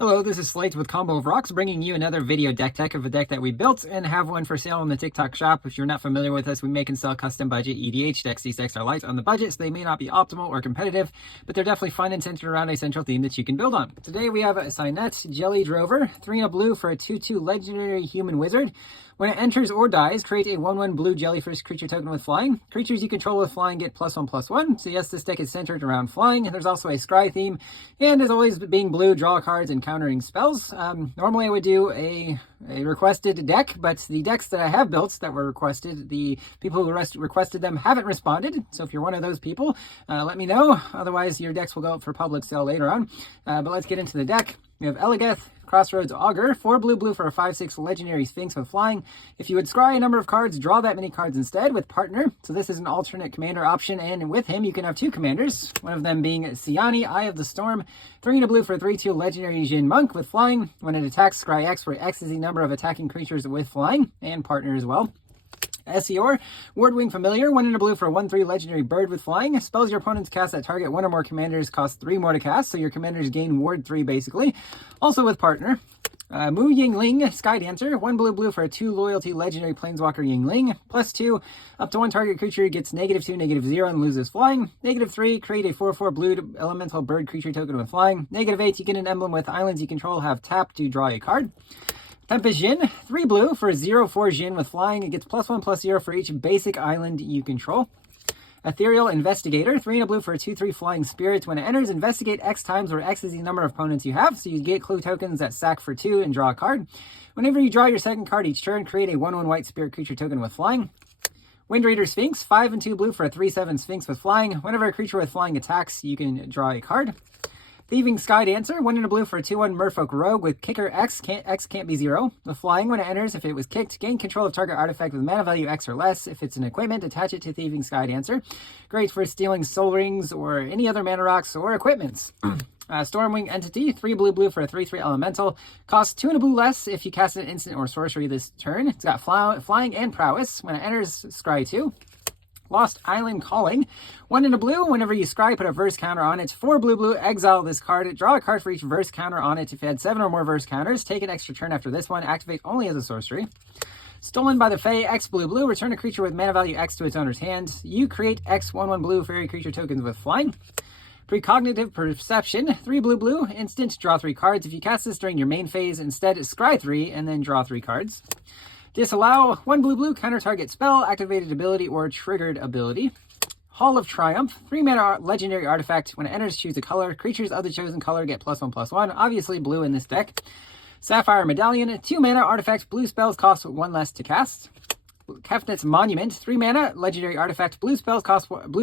Hello, this is Slate with Combo of Rocks, bringing you another video deck tech of a deck that we built and have one for sale in the TikTok shop. If you're not familiar with us, we make and sell custom budget EDH decks. These decks are light on the budget, so they may not be optimal or competitive, but they're definitely fun and centered around a central theme that you can build on. Today we have a Cynette Jelly Drover, 3 and a blue for a 2/2 legendary human wizard. When it enters or dies, create a 1/1 blue jellyfish creature token with flying. Creatures you control with flying get +1/+1. So yes, this deck is centered around flying. There's also a scry theme, and as always, being blue, draw cards and countering spells. Normally I would do a requested deck, but the decks that I have built that were requested, the people who requested them haven't responded. So if you're one of those people, let me know. Otherwise, your decks will go up for public sale later on. But let's get into the deck. We have Eligeth, Crossroads Augur, 4 blue for a 5/6 legendary Sphinx with flying. If you would scry a number of cards, draw that many cards instead with partner. So this is an alternate commander option, and with him you can have 2 commanders, one of them being Siani, Eye of the Storm, 3 and a blue for a 3/2 legendary Jin Monk with flying. When it attacks, scry X, where X is the number of attacking creatures with flying, and partner as well. Essior, Wordwing Familiar, 1 and a blue for a 1/3 legendary bird with flying. Spells your opponents cast that target 1 or more commanders cost 3 more to cast, so your commanders gain ward 3 basically. Also with partner. Mu Yingling, Sky Dancer, 1 blue for a 2 loyalty legendary planeswalker Yingling. +2, up to 1 target creature gets -2, -0, and loses flying. -3, create a 4/4 blue elemental bird creature token with flying. -8, you get an emblem with islands you control, have tapped to draw a card. Tempest Jin, 3 blue for a 0/4 Jin with flying. It gets +1/+0 for each basic island you control. Ethereal Investigator, 3 and a blue for a 2/3 flying spirit. When it enters, investigate X times, where X is the number of opponents you have. So you get clue tokens that sack for 2 and draw a card. Whenever you draw your second card each turn, create a 1/1 white spirit creature token with flying. Windreader Sphinx, 5 and 2 blue for a 3/7 Sphinx with flying. Whenever a creature with flying attacks, you can draw a card. Thieving Sky Dancer, 1 and a blue for a 2/1 Merfolk Rogue with kicker X. X can't be 0. The flying, when it enters, if it was kicked, gain control of target artifact with mana value X or less. If it's an equipment, attach it to Thieving Sky Dancer. Great for stealing soul rings or any other mana rocks or equipments. Stormwing Entity, 3 blue for a 3/3 elemental. Costs 2 and a blue less if you cast an instant or sorcery this turn. It's got flying and prowess. When it enters, scry 2. Lost Island Calling, 1 and a blue. Whenever you scry, put a verse counter on it. 4 blue, exile this card. Draw a card for each verse counter on it. If you had 7 or more verse counters, take an extra turn after this one. Activate only as a sorcery. Stolen by the Fae, X blue. Return a creature with mana value X to its owner's hand. You create X 1/1 blue fairy creature tokens with flying. Precognitive Perception, 3 blue. Instant, draw 3 cards. If you cast this during your main phase, instead scry 3 and then draw 3 cards. Disallow, 1 blue, counter target spell, activated ability, or triggered ability. Hall of Triumph, 3 mana legendary artifact. When it enters, choose a color. Creatures of the chosen color get +1/+1. Obviously blue in this deck. Sapphire Medallion, 2 mana artifact. Blue spells cost 1 less to cast. Kefnet's Monument, 3 mana legendary artifact. Blue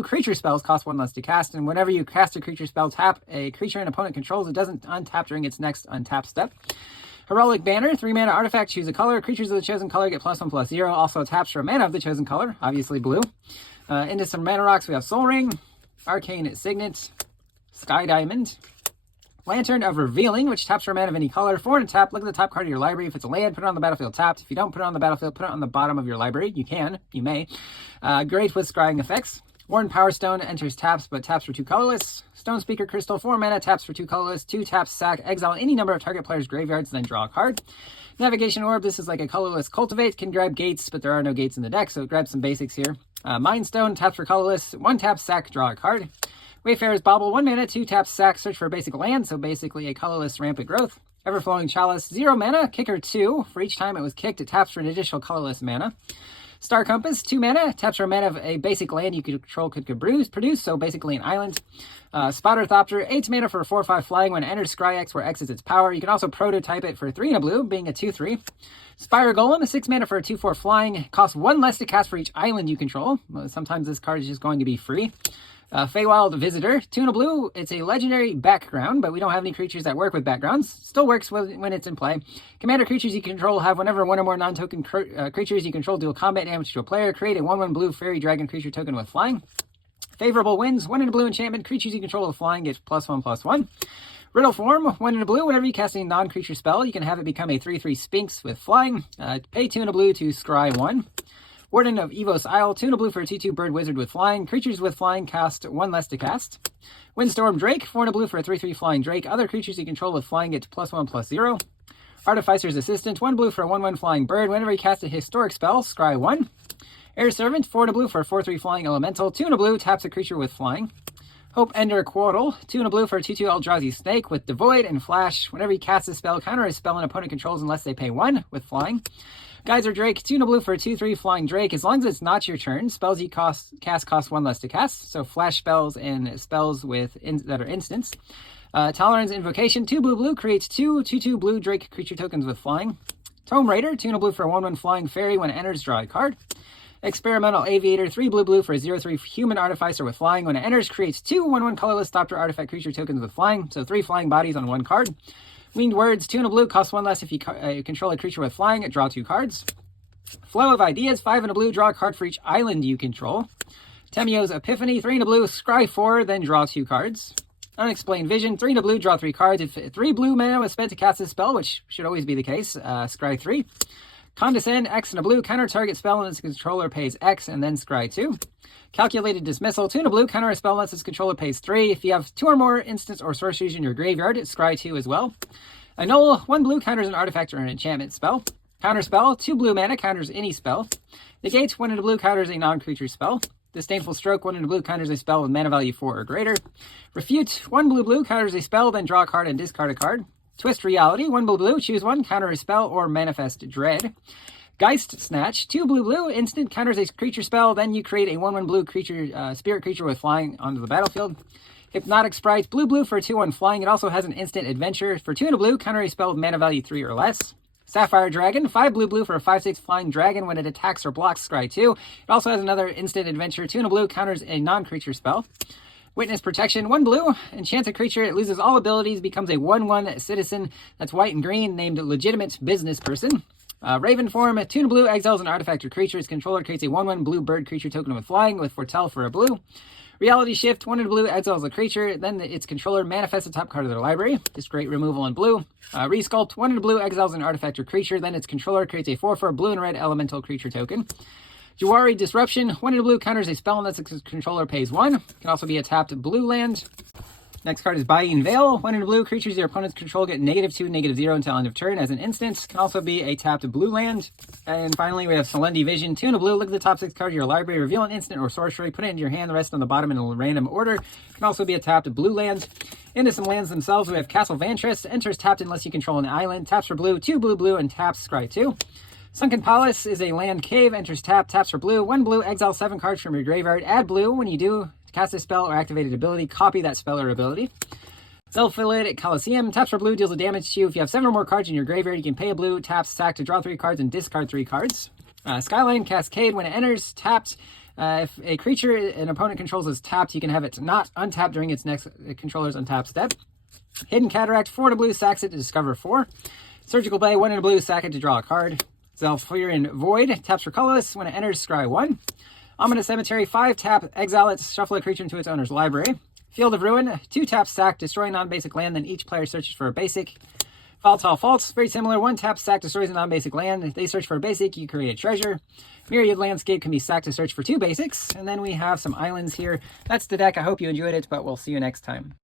creature spells cost 1 less to cast. And whenever you cast a creature spell, tap a creature an opponent controls. It doesn't untap during its next untap step. Heroic Banner, 3 mana artifact, choose a color. Creatures of the chosen color get +1/+0. Also taps for a mana of the chosen color, obviously blue. Into some mana rocks, we have Soul Ring, Arcane Signet, Sky Diamond, Lantern of Revealing, which taps for a mana of any color. 4 and a tap, look at the top card of your library. If it's a land, put it on the battlefield tapped. If you don't put it on the battlefield, put it on the bottom of your library. You may. Great with scrying effects. Worn Power Stone enters taps, but taps for 2 colorless. Stone Speaker Crystal, 4 mana, taps for 2 colorless. 2 taps, sack, exile any number of target players' graveyards, then draw a card. Navigation Orb, this is like a colorless Cultivate. Can grab gates, but there are no gates in the deck, so grab some basics here. Mind Stone, taps for colorless. 1 tap, sack, draw a card. Wayfarer's Bauble, 1 mana, 2 taps, sack, search for a basic land, so basically a colorless Rampant Growth. Everflowing Chalice, 0 mana, kicker 2. For each time it was kicked, it taps for an additional colorless mana. Star Compass, 2 mana, taps for a mana of a basic land you control could produce, so basically an island. Spotter Thopter, 8 mana for a 4/5 flying. When it enters, scry X, where X is its power. You can also prototype it for 3 and a blue, being a 2/3. Spire Golem, 6 mana for a 2/4 flying. Costs 1 less to cast for each island you control. Sometimes this card is just going to be free. Feywild Visitor, 2 and a blue. It's a legendary background, but we don't have any creatures that work with backgrounds. Still works when it's in play. Commander creatures you control have whenever 1 or more non-token creatures you control deal combat damage to a player. Create a 1/1 blue fairy dragon creature token with flying. Favorable Winds, 1 and a blue enchantment. Creatures you control with flying get +1/+1. Riddle Form, 1 and a blue. Whenever you cast a non-creature spell, you can have it become a 3/3 Sphinx with flying. Pay 2 and a blue to scry 1. Warden of Evos Isle, 2 and a blue for a 2/2 bird wizard with flying. Creatures with flying cost 1 less to cast. Windstorm Drake, 4 and a blue for a 3/3 flying Drake. Other creatures you control with flying get +1/+0. Artificer's Assistant, 1 blue for a 1/1 flying bird. Whenever you cast a historic spell, scry 1. Air Servant, 4 and a blue for a 4/3 flying elemental. 2 and a blue, taps a creature with flying. Hope Ender Quaddle, 2 and a blue for a 2/2 Eldrazi Snake with Devoid and Flash. Whenever you cast a spell, counter a spell an opponent controls unless they pay 1 with flying. Geyser Drake, 2 and a blue for a 2/3 flying Drake. As long as it's not your turn, spells you cast cost 1 less to cast. So flash spells and spells that are instants. Tolerance Invocation, 2 blue creates 2/2 blue Drake creature tokens with flying. Tome Raider, 2 and a blue for a 1/1 flying fairy. When it enters, draw a card. Experimental Aviator, 3 blue for a 0/3 human artificer with flying. When it enters, creates 2 1/1 colorless Thopter artifact creature tokens with flying. So 3 flying bodies on 1 card. Winged Words, 2 and a blue, costs 1 less if you control a creature with flying. Draw 2 cards. Flow of Ideas, 5 and a blue, draw a card for each island you control. Temio's Epiphany, 3 and a blue, scry 4, then draw 2 cards. Unexplained Vision, 3 and a blue, draw 3 cards. If 3 blue mana was spent to cast this spell, which should always be the case, scry 3. Condescend, X and a blue, counter target spell unless its controller pays X, and then scry 2. Calculated Dismissal, 2 and a blue, counter a spell unless its controller pays 3. If you have 2 or more instants or sorceries in your graveyard, scry 2 as well. Annul, 1 blue, counters an artifact or an enchantment spell. Counter spell, 2 blue mana, counters any spell. Negate, 1 and a blue, counters a non-creature spell. Disdainful Stroke, 1 and a blue, counters a spell with mana value 4 or greater. Refute, 1 blue, counters a spell, then draw a card and discard a card. Twist Reality, 1 blue, choose 1, counter a spell or manifest dread. Geist Snatch, 2 blue, instant, counters a creature spell, then you create a 1/1 blue creature, spirit creature with flying onto the battlefield. Hypnotic Sprite, blue for a 2/1 flying. It also has an instant adventure. For 2 and a blue, counter a spell with mana value 3 or less. Sapphire Dragon, 5 blue for a 5/6 flying dragon. When it attacks or blocks, scry 2. It also has another instant adventure. 2 and a blue, counters a non-creature spell. Witness Protection, 1 blue, enchants a creature, it loses all abilities, becomes a 1/1 citizen that's white and green, named Legitimate Business Person. Raven Form, 2 and a blue, exiles an artifact or creature. Its controller creates a 1/1 blue bird creature token with flying with Foretell for a blue. Reality Shift, 1 and a blue, exiles a creature, then its controller manifests the top card of their library. Just great removal in blue. Resculpt, 1 and a blue, exiles an artifact or creature, then its controller creates a 4/4 blue and red elemental creature token. Jawari Disruption, 1 and a blue, counters a spell unless its controller pays 1. Can also be a tapped blue land. Next card is Buying Veil. 1 and a blue, creatures your opponent's control get -2, -0 until end of turn as an instant. Can also be a tapped blue land. And finally, we have Selendi Vision. 2 and a blue, look at the top 6 cards of your library, reveal an instant or sorcery, put it into your hand, the rest on the bottom in a random order. Can also be a tapped blue land. Into some lands themselves, we have Castle Vantress. Enters tapped unless you control an island. Taps for blue, 2 blue, and taps, scry 2. Sunken Palace is a land cave. Enters taps for blue. 1 blue, exile 7 cards from your graveyard. Add blue when you do cast a spell or activated ability. Copy that spell or ability. Zelfilid Coliseum, taps for blue, deals a damage to you. If you have 7 or more cards in your graveyard, you can pay a blue, taps, sack to draw 3 cards and discard 3 cards. Skyline Cascade, when it enters, tapped. If a creature an opponent controls is tapped, you can have it not untapped during its next controller's untap step. Hidden Cataract, 4 and a blue, sacks it to discover 4. Surgical Bay, 1 and a blue, sack it to draw a card. Zelfirian Void, taps for colorless. When it enters, scry 1. Ominous Cemetery, 5 tap, exile it, shuffle a creature into its owner's library. Field of Ruin, 2 tap, sack, destroy non-basic land, then each player searches for a basic. Volatile Faults, very similar. 1 tap, sack, destroys a non-basic land. If they search for a basic, you create a treasure. Myriad Landscape can be sacked to search for 2 basics. And then we have some islands here. That's the deck. I hope you enjoyed it, but we'll see you next time.